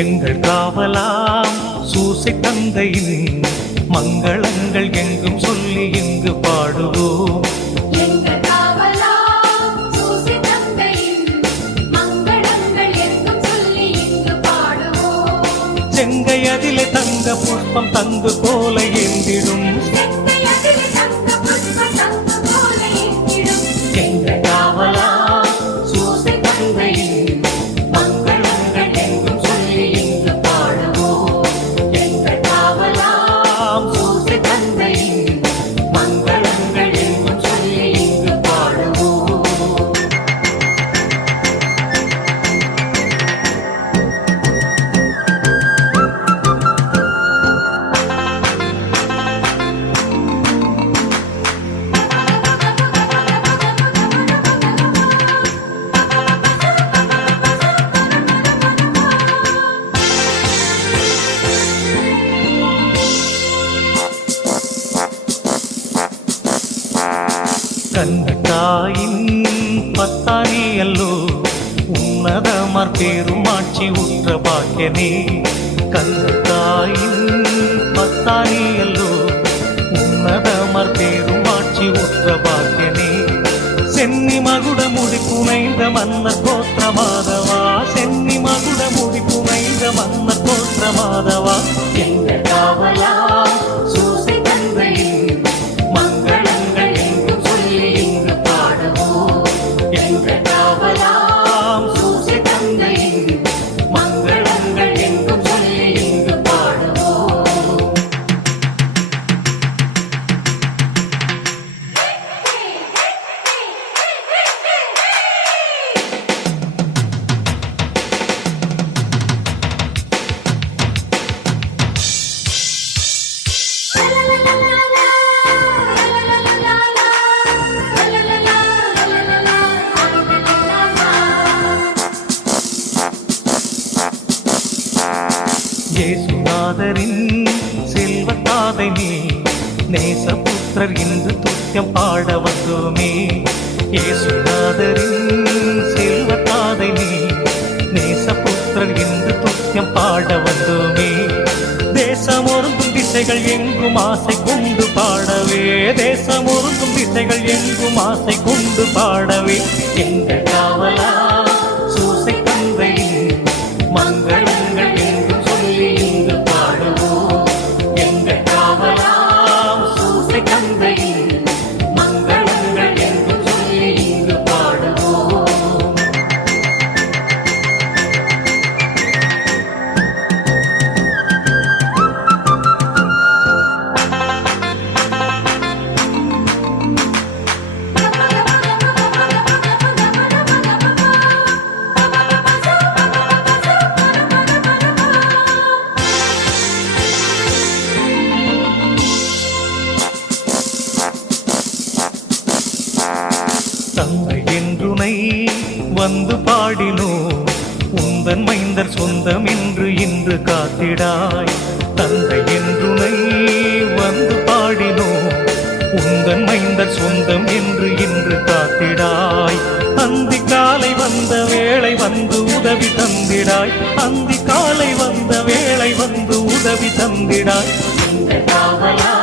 எங்கள் காவலாம் சூசை தந்தையின் மங்களங்கள் எங்கும் சொல்லி இங்கு பாடுவோம். எங்கள் காவலாம் சூசை தந்தையின் மங்களங்கள் எங்கும் சொல்லி இங்கு பாடுவோம். செங்கை அதிலே தங்க புஷ்பம் தங்கு போல ஏந்திடும். செங்கை அதிலே தங்க புஷ்பம் தங்கு போல ஏந்திடும். எங்கள் காவலாம் சூசை தந்தையின் மங்களங்கள் எங்கும் சொல்லி இங்கு பாடுவோம். எங்கள் காவலாம் சூசை தந்தையின் மங்களங்கள் எங்கும் சொல்லி இங்கு பாடுவோம். கண்ணத்தாயின் பத்தாரியல்லோ உன்னதமார் பெருமாட்சி உற்ற பாக்கியனே. கண்ணத்தாயின் பத்தாரியல்லோ உன்னதமார் பெருமாட்சி உற்ற பாக்கியனே. சென்னி மகுட முடி புனைந்த மன்னர் கோத்திர மாதவா. சென்னி மகுட முடி புனைந்த மன்னர் கோத்திர மாதவா. எங்கள் காவலாம் சூசை தந்தையின் மங்களங்கள் எங்கும் சொல்லி இங்கு பாடுவோம். எங்கள் காவலாம் சூசை தந்தையின் மங்களங்கள் எங்கும் சொல்லி இங்கு பாடுவோம். இயேசுநாதரின் செல்வத்தாதை நீ நேசபுத்திரர் இன்று துத்தியம் பாட வந்தோமே. இயேசுநாதரின் செல்வத்தாதை நீ நேசபுத்திரர் இன்று துத்தியம் பாட வந்தோமே. தேசமொருங்கும் திசைகள் எங்கும் ஆசை கொண்டு பாடவே. தேசமொருங்கும் திசைகள் எங்கும் ஆசை கொண்டு பாடவே. எங்கள் காவலா சூசை தந்தையின் மங்களங்கள் எங்கும் சொல்லி இங்கு பாடுவோம். எங்கள் காவலாம் சூசை தந்தையின் மங்களங்கள் எங்கும் சொல்லி இங்கு பாடுவோம். தந்தை என்றுனை வந்து பாடினோ. உந்தன் மைந்தர் சொந்தம் என்று இன்று காத்திடாய். தந்தை என்றுனை வந்து பாடினோ. உந்தன் மைந்தர் சொந்தம் என்று இன்று காத்திடாய். அந்தி காலை வந்த வேளை வந்து உதவி தந்திடாய். அந்தி காலை வந்த வேளை வந்து உதவி தந்திடாய். இந்த காவலா